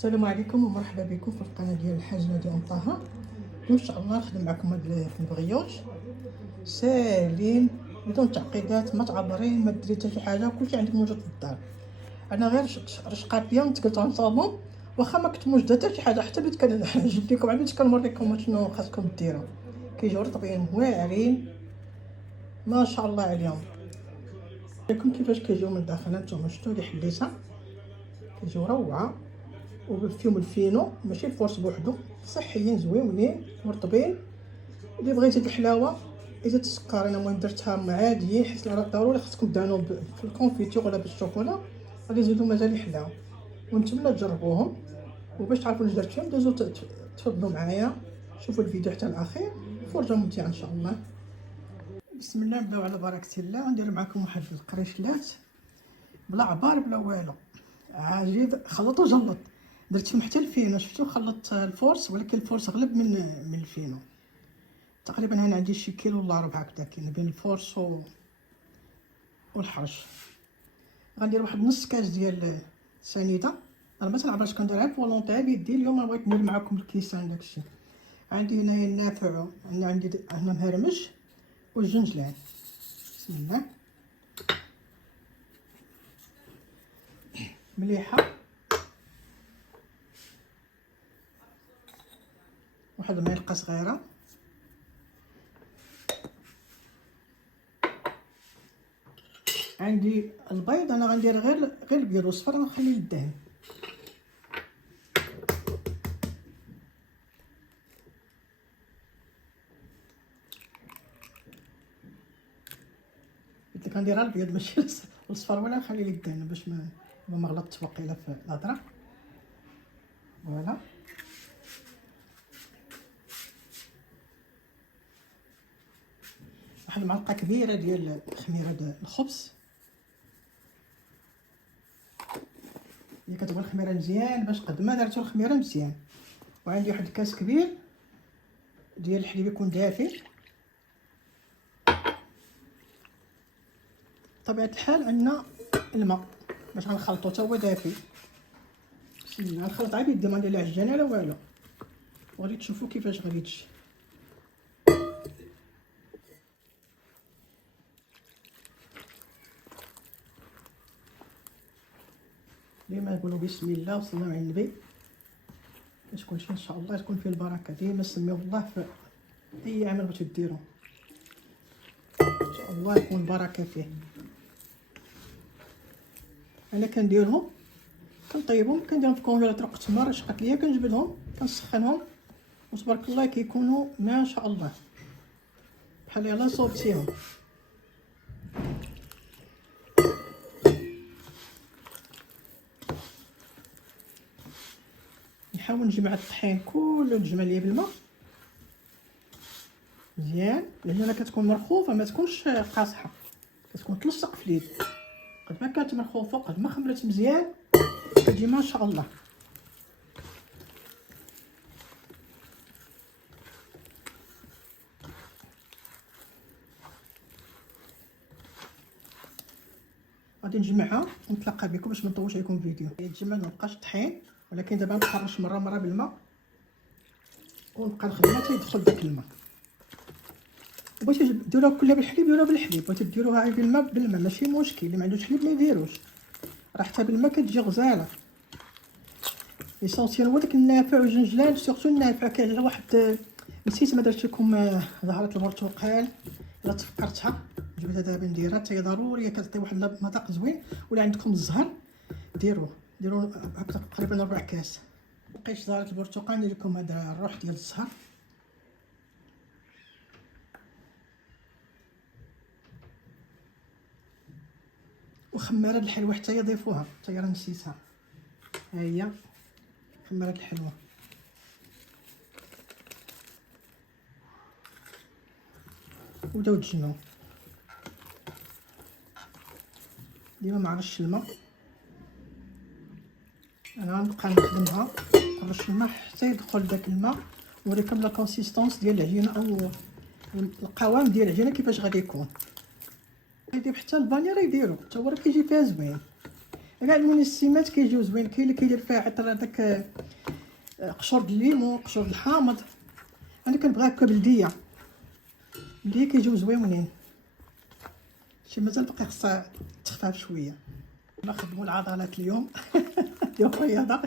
السلام عليكم ومرحبا بكم في القناه ديال الحاج نادي ام طه. ان شاء الله نخدم معكم هاد البغيوش ساهلين بدون تعقيدات، ما تعبرين ما ديري حتى شي حاجه، كلشي عندك موجود في الدار. انا غير رشقات نتقلت غنصاوبهم، واخا ما كنت موجوده حتى شي حاجه، حتى بديت كنجيب لكم عاد كنوريكم شنو خاصكم ديروا. كيجيو رطبين واعرين ما شاء الله عليهم. لكم كيفاش كيجيو من داخل، نتوما شفتوا اللي حليتها كيجيو روعه وفيهم الفينو، ماشي الفورس بوحدو، صحيين زويونين مرطبين. اللي بغيتي الحلاوه اذا السكر انا المهم درتها عاديين، حيت راه ضروري خصكم دهنوا في الكونفيتور ولا بالشوكولا، غادي يزيدوا مازال يحلاو وانتم تجربوهم. وباش تعرفوا واش درت فيهم دوزو تفضلوا معايا، شوفوا الفيديو حتى الاخير، فرجه ممتعه ان شاء الله. بسم الله، نبداو على بركه الله. ندير معكم واحد القريشلات بلا عبار بلا والو، عجيب خلط وجلط. درت فيهم حتى الفينو، شفتو خلطت الفورس، ولكن الفورس غلب من الفينو تقريبا. هنا عندي شي كيلو الا ربع هكذا كاين بين الفورس والحرش. غندير واحد نص كاس ديال سنيده، انا ما تنعرفش كنديرها فولونتير بيدي. اليوم بغيت ندير معكم الكيسان داكشي. عندي هنايا النافع، عندي هنا مهرمش والجنجلان. بسم الله، مليحه، واحد المعلقه صغيره. عندي البيض، انا غندير غير البيض والصفر، غنخلي الدهن. قلت لك غندير البيض ماشي الصفر، ولا نخلي لك الدهن باش ما غلطتش وقيله في الهضره. فوالا، واحد المعلقه كبيره ديال خميره ديال الخبز. هي كتبغي الخميره مزيان باش قد ما درتو الخميره مزيان. وعندي واحد الكاس كبير ديال الحليب يكون دافي. بطبيعه الحال عندنا الماء باش غنخلطو حتى هو دافي. بسم الله، غنخلط عا بيدي، ما ندير لا عجانه لا والو، وغادي تشوفوا كيفاش غادي تجي. ديما نقولوا بسم الله وصلنا على النبي باش كلشي ان شاء الله تكون فيه البركه. ديما سميو الله في اي عمل بغيتو ديروا، ان شاء الله يكون البركه فيه. انا كنديرهم كنطيبهم، كنديرهم في الكونجيلاتور وقت ما رشقت ليا، كنجبدهم كنسخنهم وتبارك الله كيكونوا ما شاء الله بحال يلا صوبتيهم. نحاول نجمع الطحين كله، نجمع ليا بالماء مزيان. العجينه كتكون مرخوفه، ما تكونش قاصحه، كتكون تلصق في اليد. قد ما كانت مرخوفه قد ما خمرت مزيان كتجي ما شاء الله. غادي نجمعها ونتلاقى بكم باش ما نطولش عليكم الفيديو. يتجمع مابقاش طحين، ولكن دابا نتحرش مره بالماء ونبقى نخدم حتى يدخل داك الماء. بغيتو ديروها كلها بالحليب ديروها بالحليب، بغيتو ديروها غير بالماء ماشي مشكل. اللي ما عندوش حليب ما يديروش، راه حتى بالماء كتجي غزاله. ليسونسيال هو داك النافع والجنجلان، سورتو النافع. كاين واحد نسيت ما درت لكم زهره البرتقال، الا تفكرتها جبتها دابا نديرها حتى هي ضروريه، كتعطي واحد المذاق زوين. ولا عندكم الزهر ديروه هكا تقريبا ربع كاس. بقيت زهره البرتقال ندير لكم هذا الروح ديال الزهر. وخماره الحلوه حتى هي ضيفوها، حتى هي راه نسيتها، ها هي خماره الحلوه. وبداو تجنوا ديما مع رش الماء. انا غنبقى نخدمها نرش الماء حتى يدخل داك الماء. نوريكم لا كونسيستونس ديال العجينه او القوام ديال العجينه كيفاش غادي يكون. يدير حتى الفاني راه يديرو حتى هو راه كيجي فيها زوين. كاع المنسمات كيجيو زوين. كاين اللي كيدير فيها عطر هذاك قشور الليمون، قشور الحامض. انا كنبغي هكا بلديه كيجيو زوينين. شي مازال باقي خصها تخفاف شويه. نخدموا العضلات اليوم ديال الرياضه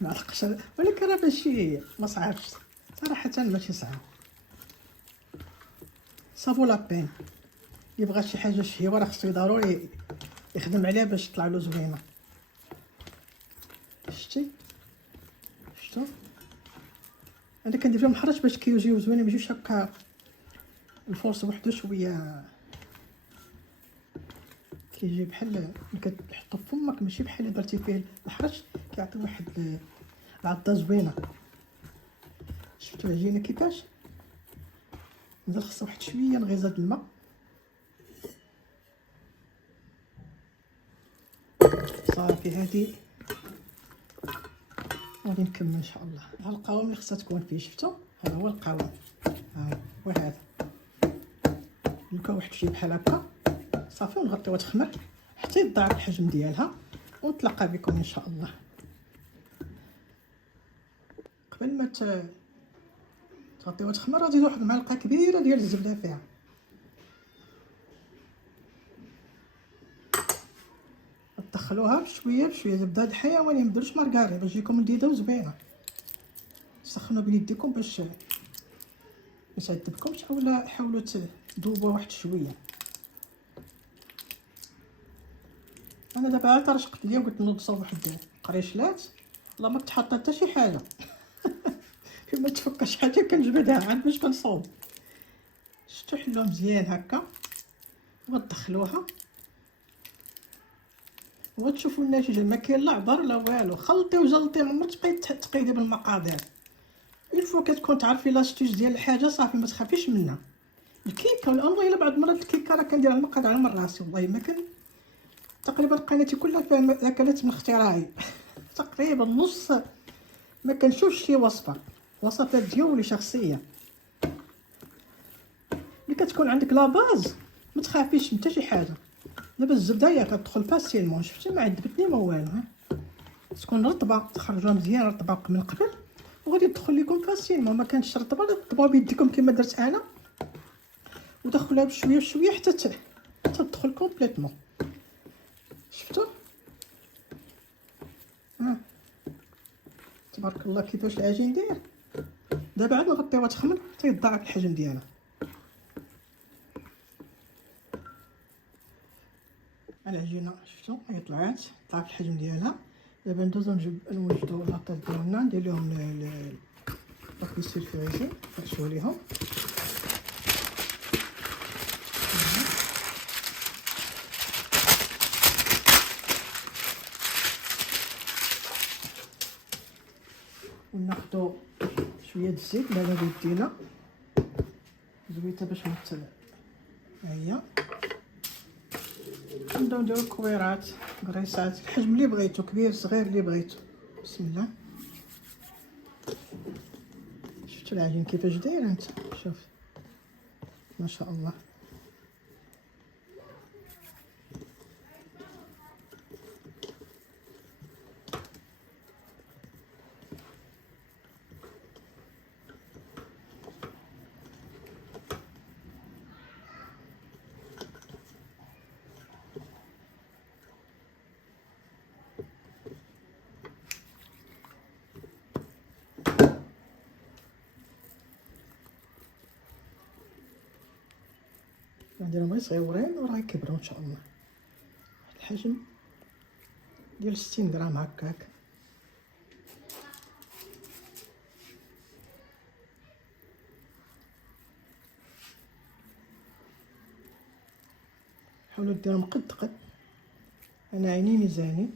مع القشر، ولكن راه ماشي ما صعابش صراحه، ماشي صعاب. صافو لابين. يبغى شي حاجه شهيوه راه خصو ضروري يخدم عليها باش تطلع له زوينه. شتو انا كندير فيهم محرج باش كيجيو زوينين، ما يجيوش هكا الفرص وحده شويه. كيجي بحال كتحطو في فمك، ماشي بحال درتي فيه الحرش. كيعطي واحد العضه زوينه. شفتوا العجينه كيفاش؟ مازال خصها واحد شويه نغيزه د الماء. صافي هادي غادي نكمل ان شاء الله. ها القوام اللي خصها تكون فيه، شفتوا؟ هذا هو القوام، ها هو هذا. نلقاو واحد شي بحال هكا صافي، ونغطيوها تخمر حتى يضاعف الحجم ديالها، ونتلاقى بكم ان شاء الله. قبل ما تغطيوها تخمر غادي واحد المعلقه كبيره ديال الزبده فيها. تدخلوها بشويه بشويه زبده د الحيوانيه، ما ديروش مارغرين باش تجيكم لذيذه وزوينه. سخنوا بين يديكم باش ما يعذبكمش، اولا حاولوا تذوبوها واحد شويه. انا دابا عاد رشقت ليا وقلت نوصل واحد قريشلات، والله ما تحط حتى شي حاجه كما تفكش حاجه كنجبدها عاد باش كنصوب. شفتوا حلوها مزيان هكا وتدخلوها وتشوفوا النتيجه. ما كاين لا عبر لا والو، خلطي وجلطي، ما عمرك تبقاي تقيدي بالمقادير. اون فوا كتكون تعرفي لاستيج ديال الحاجه صافي ما تخافيش منها. الكيكه والله الا بعض المرات الكيكه راه كنديرها المقادير على من راسي، والله ما كان تقريبا قناتي كلها فيها اكلات من اختراعي تقريبا نص ما كنشوفش شي وصفات ديالي شخصيه. ملي كتكون عندك لا باز ما تخافيش من حتى شي حاجه. دابا الزبده هي كتدخل فاسيلمون، شفتي ما عذبتني ما والو. تكون رطبه تخرجوها مزيان رطبه من قبل وغادي تدخل لكم فاسيلمون. ما كانتش رطبه تطبوها بيديكم كما درت انا ودخلوها بشويه بشويه حتى تدخل كومبليتمون. شفتوا تبارك الله كيفاش العجين داير. دابا عاد نغطيوها تخمر حتى يضاعف الحجم ديالها. العجينه شفتوا هي طلعت الحجم ديالها. دابا ندوزو نوجدو لاطيط ديالنا، ندير لهم باكي سلفوريزي نفرشو ليهم. وناخدو شويه د الزيت على يدينا زويته باش ها هي. نبداو نديرو الكويرات كريسات الحجم اللي بغيتو، كبير صغير اللي بغيتو. بسم الله. شفتوا العجين كيفاش داير انت؟ شوف ما شاء الله. نديرهم غير صغيورين وراه يكبروا ان شاء الله. واحد الحجم ديال 60 غرام هكاك. حاولوا ديروهم قد انا عيني ميزاني.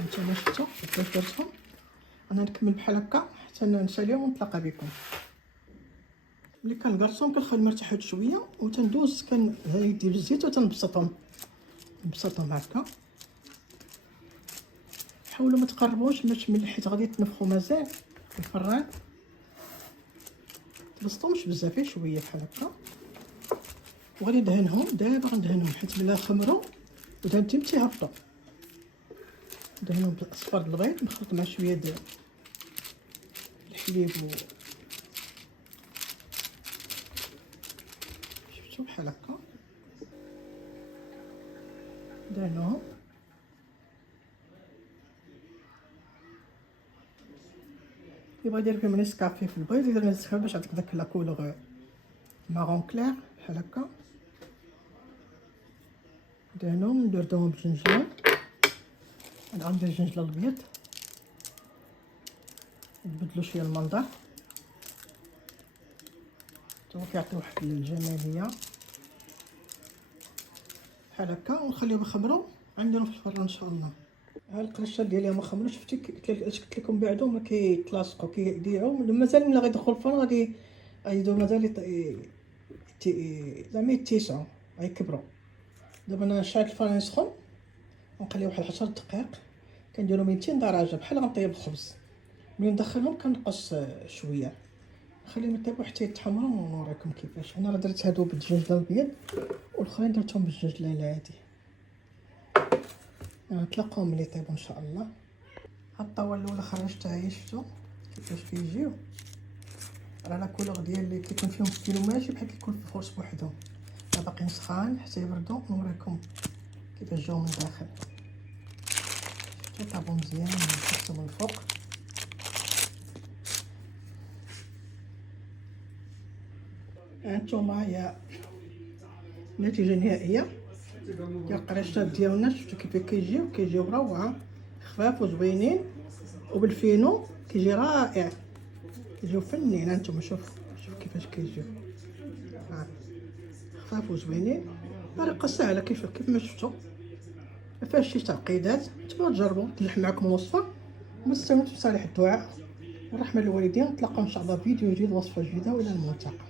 نتوما شفتوا كيفاش درتهم. انا نكمل بحال هكا حتى نساليهم ونتلاقى بكم. ملي كنقرصهم كنخليهم يرتاحوا شويه وتندوز يدي بالزيت وتنبسطهم هكا. حاولوا ما تقربوش باش ملي حيت غادي يتنفخوا مازال في الفران. تبسطوهمش بزاف شويه بحال هكا وغادي ندهنهم. دابا غندهنهم حيت ملي خمروا ودهنتهم تيهبطوا. دهنهم بالاصفر البيض مخلط مع شويه د الحليب شفتوا بحال هكا. دهنوهم يبغى يدير فيهم نسكافيه في البيض، يدير نسكافيه باش يعطيك داك لا كولور مارون كلير بحال هكا. دهنوهم ندردوهم بالجنجلان، انا غندير الجنجلان الابيض نبدلو شويه المنظر حتى كيعطي واحد الجماليه بحال هكا. ونخليهم يخمروا غنديرهم في الفران ان شاء الله. ها القريشات ديالي ما خمروش، شفتي قلت لكم بعدو ما كيتلاصقوا كيضيعوا. مازال ملي غيدخل الفران غادي غيزيدو مازال زعما يتيسعوا غيكبروا. دابا انا شعلت الفران يسخن ونخليه واحد 10 دقائق، كنديرو 200 درجه بحال غنطيب الخبز. ملي ندخلهم كنقص شويه نخليهم يطيبوا حتى يتحمروا ونوريكم كيفاش. انا راه درت هادو بالدجاج الابيض والاخرين درتهم بالدجاج العادي. نتلاقاو ملي يطيبوا ان شاء الله. ها الطاوه الاولى خرجتها هي، شفتوا كيفاش كيجيو. راه لا كولور ديال اللي كيكون فيهم كيلو ماشي بحال كيكون في الفرش بوحدهم. باقيين سخان حتى يبردوا نوريكم كيفاش جاو من الداخل. شفتوا طابوا مزيان من الفوق. هانتوما هي النتيجه النهائيه ديال القريشات ديالنا. شفتوا كيفاش كيجيو روعه، خفاف وزوينين وبالفينو كيجي رائع، كيجيو فنين. هانتوما شوف كيفاش كيجيو خفاف وزوينين. طريقه سهله كيف ما شفتوا، ما فيهاش شي تعقيدات. تبغوا تجربوا تنجح معكم الوصفه. وما تنساوش صالح الدعاء والرحمه للوالدين. نتلاقاو ان شاء الله فيديو جديد وصفه جديده والى الملتقى.